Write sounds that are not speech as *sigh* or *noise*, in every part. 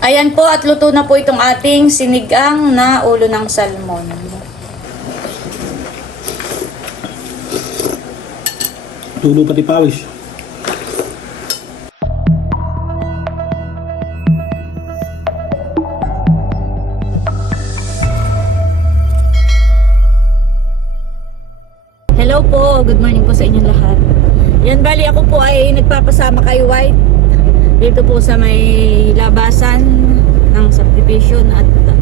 Ayan po at luto na po itong ating sinigang na ulo ng salmon. Tulo pati pawis. Hello po, good morning po sa inyong lahat. Yan bali ako po ay nagpapasama kay White dito po sa may subdivision at uh,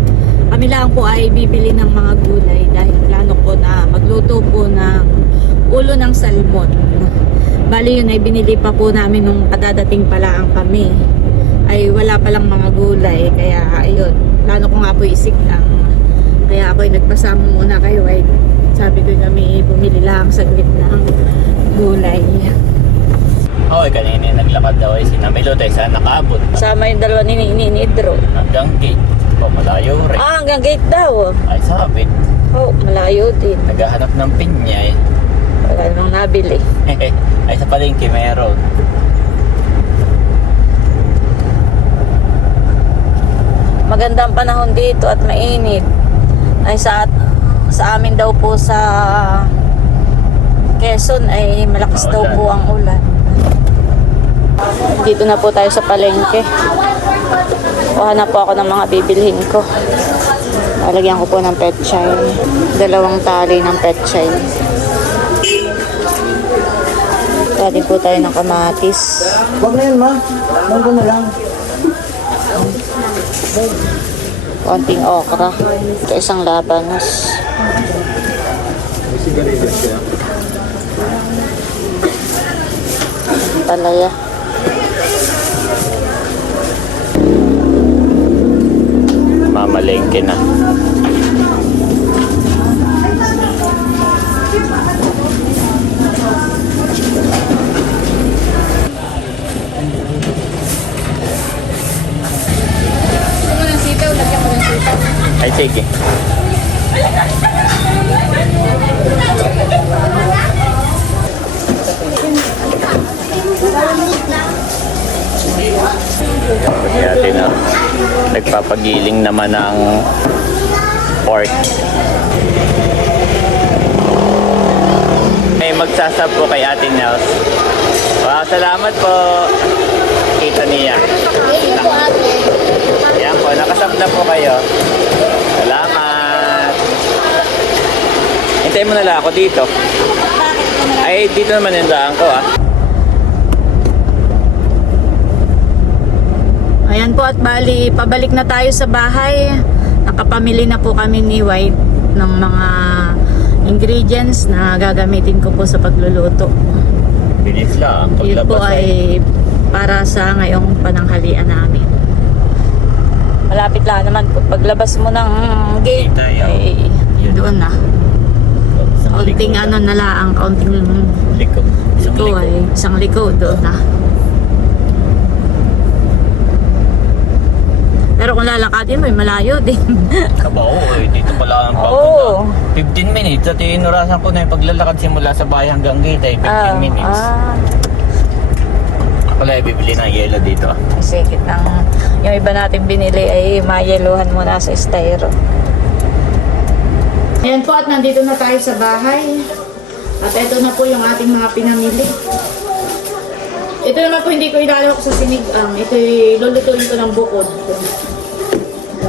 kami lang po ay bibili ng mga gulay dahil plano po na magluto po ng ulo ng salmon. Bali yun ay binili pa po namin nung kadadating pala ang kami. Ay wala palang mga gulay kaya ayun, plano ko nga po isik ang kaya ako ay nagpasama muna kay White. Sabi ko kami bumili lang saglit ng gulay. Oo, oh, kanina naglakad daw ay sinamilo tayo saan nakaabot. Sama yung dalawa ni Nini ni Idro. Hanggang gate. O, malayo rin. Ah, hanggang gate daw. Ay, sabi. Oh, malayo din. Naghahanap ng pinya eh. Wala namang nabili. *laughs* ay, sa palengke meron. Magandang panahon dito at mainit. Ay sa sa amin daw po sa Quezon ay malakas daw po ang ulan. Dito na po tayo sa palengke. Kuha na po ako ng mga bibilhin ko. Lalagyan ko po ng petchay. Dalawang tali ng petchay. Dati po tayo ng kamatis. Huwag na yan, ma. Huwag ko na lang. konting okra. Ito isang labanos. Palaya. Mamalengke na. Pati natin na nagpapagiling naman ng pork. May magsasab po kay Ate Nels. Wow, salamat po. Kita niya. Yan po, nakasab na po kayo. Salamat. Hintayin mo na lang ako dito. Ay, dito naman yung daan ko ah. At bali, pabalik na tayo sa bahay. Nakapamili na po kami ni White ng mga ingredients na gagamitin ko po sa pagluluto. Bilis lang. Yun po ay para sa ngayong pananghalian namin. Malapit lang naman po. Paglabas mo ng gate, ay Yun. doon na. Isang Kaunting ano na lang, kaunting Likod. Isang liko likod. ay isang liko doon na. Mo, ay malayo din. *laughs* Kaba, oo eh. Dito pala ang Oo. papunta. 15 minutes. At inurasan ko na yung paglalakad simula sa bahay hanggang gate ay 15 Ah, minutes. ah. Wala, bibili ng yelo dito. Kasi ng yung iba natin binili ay mayeluhan muna sa styro. Ayan po at nandito na tayo sa bahay. At ito na po yung ating mga pinamili. Ito naman po hindi ko ilalawak sa sinigang. Ito lulutuin ko ng bukod.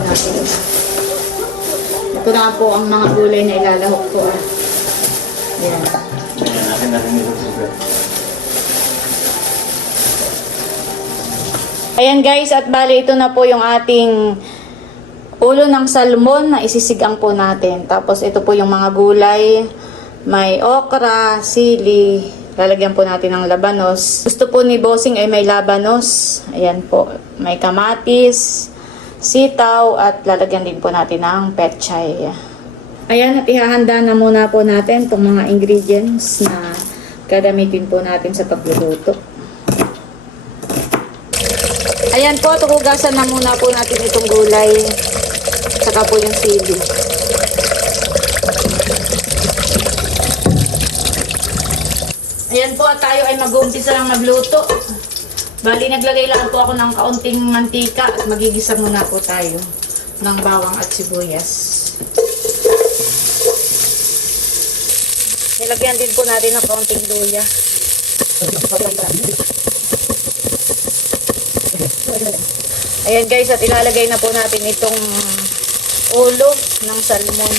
Natin. Ito na po ang mga gulay na ilalahok ko. ah. Ayan. Ayan, natin natin nilusugan. Ayan guys, at bali ito na po yung ating ulo ng salmon na isisigang po natin. Tapos ito po yung mga gulay. May okra, sili, lalagyan po natin ng labanos. Gusto po ni Bossing ay may labanos. Ayan po, may kamatis, sitaw, at lalagyan din po natin ng petchay. Ayan, at ihahanda na muna po natin itong mga ingredients na gagamitin po natin sa pagluluto. Ayan po, tukugasan na muna po natin itong gulay. Saka po yung sili. Ayan po, at tayo ay mag-uumpisa lang magluto. Bali, naglagay lang po ako ng kaunting mantika at magigisa muna po tayo ng bawang at sibuyas. Nilagyan din po natin ng kaunting luya. Ayan guys, at ilalagay na po natin itong ulo ng salmon.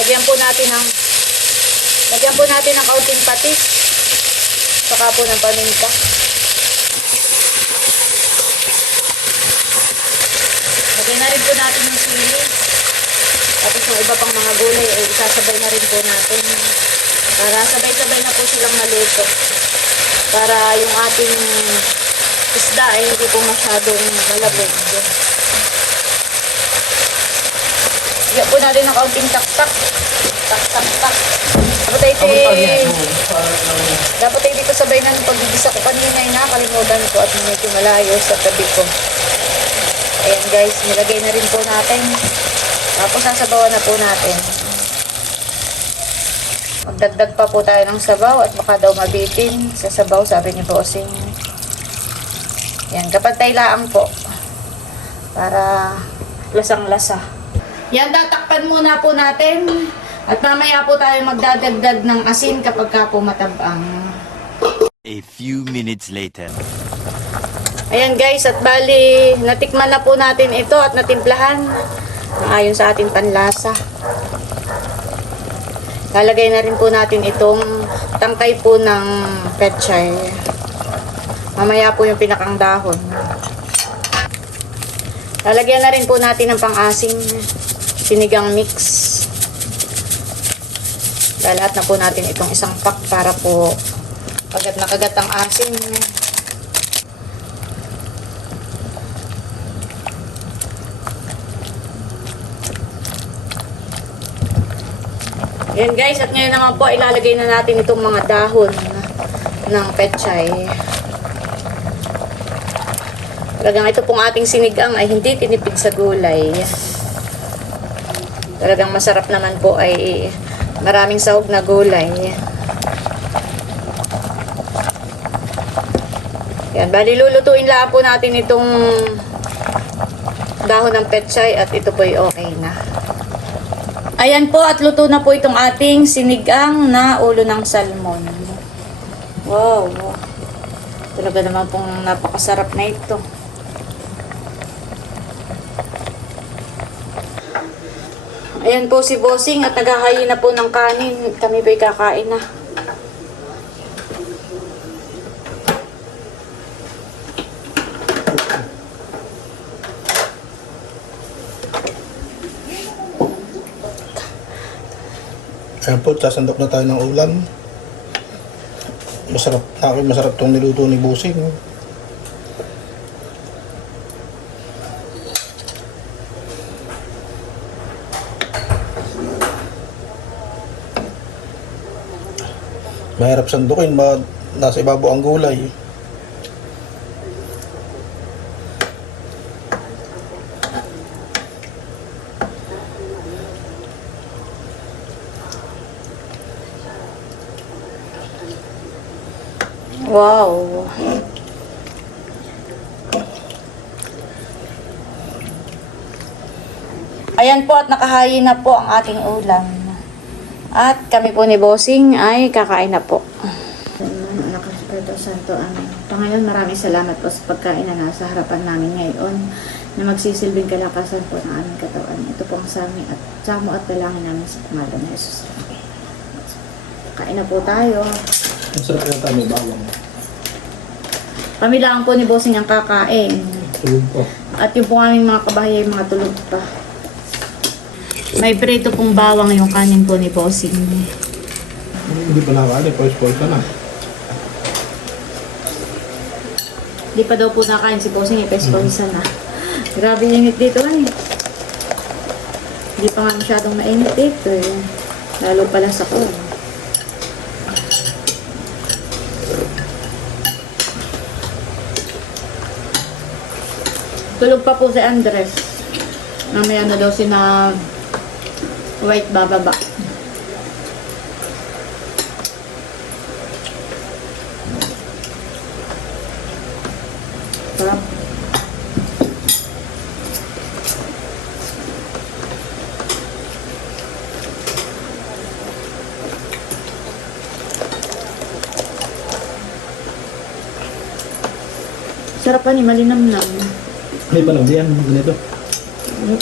Lagyan po natin ng lagyan po natin ng kaunting patis. Saka po ng paminta. Lagyan na rin po natin yung sili. Tapos yung iba pang mga gulay, eh, isasabay na rin po natin. Para sabay-sabay na po silang maluto. Para yung ating isda ay hindi po masyadong malabog. Lagyan po natin ng kaunting tak-tak. Tak-tak-tak. Dapat ay dapat ay dito sabay ng pagigisa ko kanina ay nakalimutan ko at medyo malayo sa tabi ko. Ayan guys, nilagay na rin po natin. Tapos sasabawan na po natin. Magdagdag pa po tayo ng sabaw at baka daw mabitin sa sabaw, sabi ni Bossing. Yan, kapantay laang po. Para lasang-lasa. Yan, tatakpan muna po natin. At mamaya po tayo magdadagdag ng asin kapag ka po matabang. A few minutes later. Ayan guys, at bali, natikman na po natin ito at natimplahan. Ayon sa ating panlasa. Lalagay na rin po natin itong tangkay po ng petchay. Mamaya po yung pinakang dahon. Lalagyan na rin po natin ng pang-asing sinigang mix. Lalat na po natin itong isang pack para po kagat na kagat ang asin. Yan guys, at ngayon naman po ilalagay na natin itong mga dahon ng petchay. Talagang ito pong ating sinigang ay hindi tinipid sa gulay. Talagang masarap naman po ay maraming sahog na gulay. Yan, bali lulutuin lang po natin itong dahon ng petchay at ito po ay okay na. Ayan po at luto na po itong ating sinigang na ulo ng salmon. Wow. Talaga naman pong napakasarap na ito. Ayan po si Bossing at naghahayin na po ng kanin. Kami ba'y kakain na? Ayan po, sasandok na tayo ng ulam. Masarap, nakakit masarap tong niluto ni Busing. Mahirap sandukin, ba nasa ibabaw ang gulay. Wow. Ayan po at nakahayin na po ang ating ulam. At kami po ni Bossing ay kakain na po. Anak Espiritu Santo, Amen. Panginoon, maraming salamat po sa pagkain na nasa harapan namin ngayon na magsisilbing kalakasan po ng aming katawan. Ito po ang sa amin at samo at dalangin namin sa pangalan ng Jesus. Kain na po tayo. Masarap na tayo bawang. Pamilaan po ni Bossing ang kakain. Tulog po. At yung po aming mga kabahay ay mga tulog pa. May prito pong bawang yung kanin po ni Bossing. Hindi pa nakakain, first na na. Di pa daw po nakain si Bossing, ipesponsa na. Grabe yung init dito eh. Hindi pa nga masyadong mainit dito eh. Lalo pala sa ko. Tulog pa po si Andres. Mamaya na daw si na white bababa. Sarap. Sarap ni malinamnam. May panagdiyan ganito?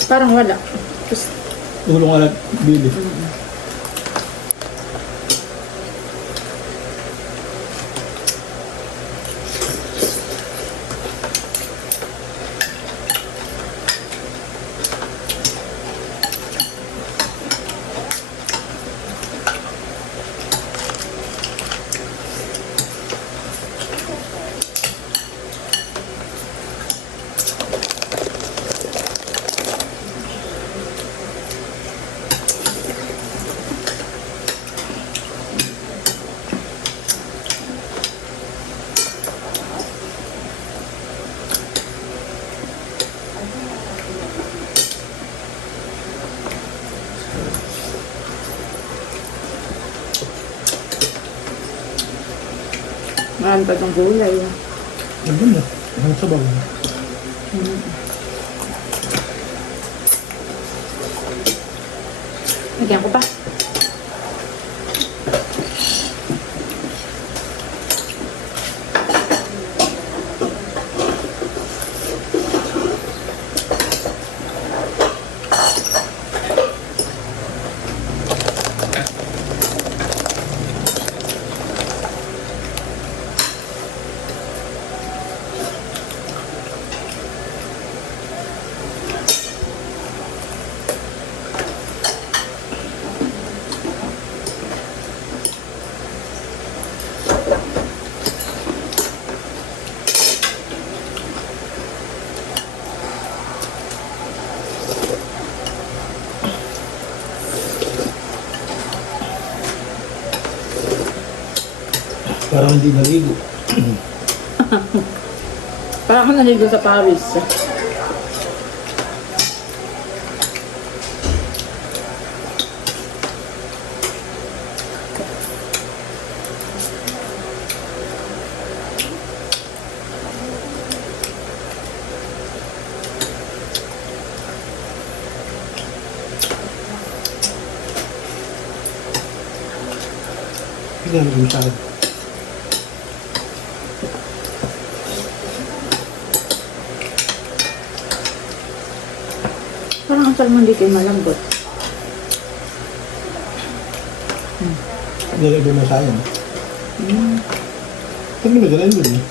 Parang wala. Kasi Ulo nga lang, bili. Marami pa itong gulay. ah. Nandun na. Ang sabaw. Lagyan ko pa. Parang hindi naligo. *clears throat* Parang ako naligo sa Paris. Hindi naligo Parang ang salmon dito yung malambot. Naligo na sa akin. Hmm. Ano ba dala yun? eh?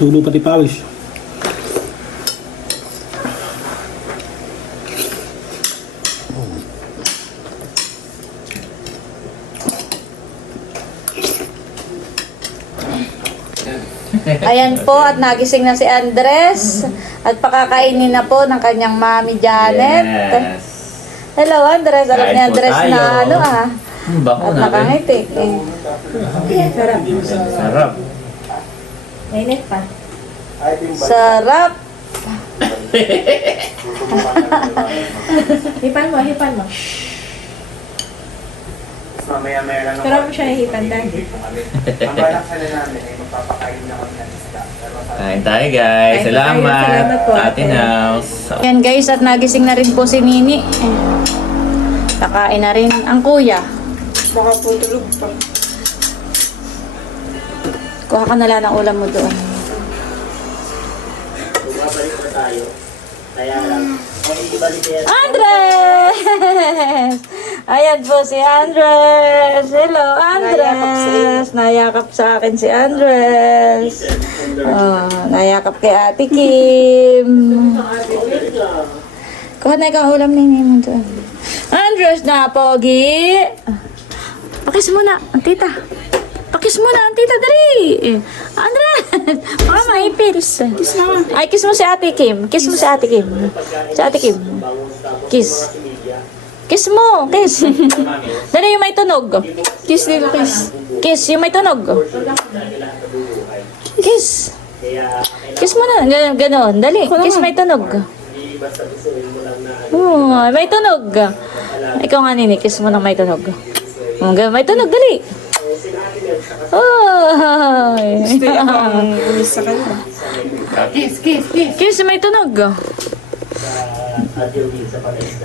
Tulo pati pawis. *laughs* Ayan po, at nagising na si Andres. At pakakainin na po ng kanyang mami Janet. Yes. Hello Andres, alam Kain ni po Andres tayo. na ano ah. Hmm, bako At natin. nakangiti. Eh. Sarap. Sarap. Mainit pa. Sarap. *laughs* Hipan mo, hipan mo. Mamaya maya lang Pero mo siya hihipan, daddy. Ang balak sana namin ay magpapakain na kami ng isda. Kain tayo guys. Kain tayo. Salamat. Salamat po, Ate ate. House. Yan guys, at nagising na rin po si Nini. Nakain na rin ang kuya. Baka po tulog pa. Kuha ka na lang ng ulam mo doon. bumabalik na tayo. Kaya lang, may ibalik kaya Andres! *laughs* Ayan po si Andres. Hello, Andres. Nayakap sa akin si Andres. Oh, nayakap kay Ate Kim. Kuha na ikaw ulam ni Nini doon. Andres na, Pogi. Pakis mo na, ang tita. Pakis mo na, ang tita, dali. Andres, baka maipils. Kiss Ay, kiss mo si Ate Kim. Kiss mo si Ate Kim. Si Ate Kim. Kiss. Kiss mo, kiss. *laughs* Dali yung may tunog. Kiss dito, kiss. Kiss, yung may tunog. Kiss. Kiss mo na, Gan- ganon. Dali, kiss may tunog. Oo, may tunog. Ikaw nga nini, kiss mo na may tunog. Oh, may tunog, dali. Oh, Umis *laughs* sa kanya. kiss, may tunog.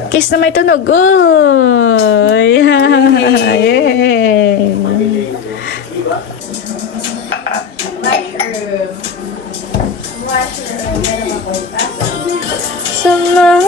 Kiss na may tunog. Uy! *laughs* Yay! Mushroom. Mushroom. Meron ako. Sama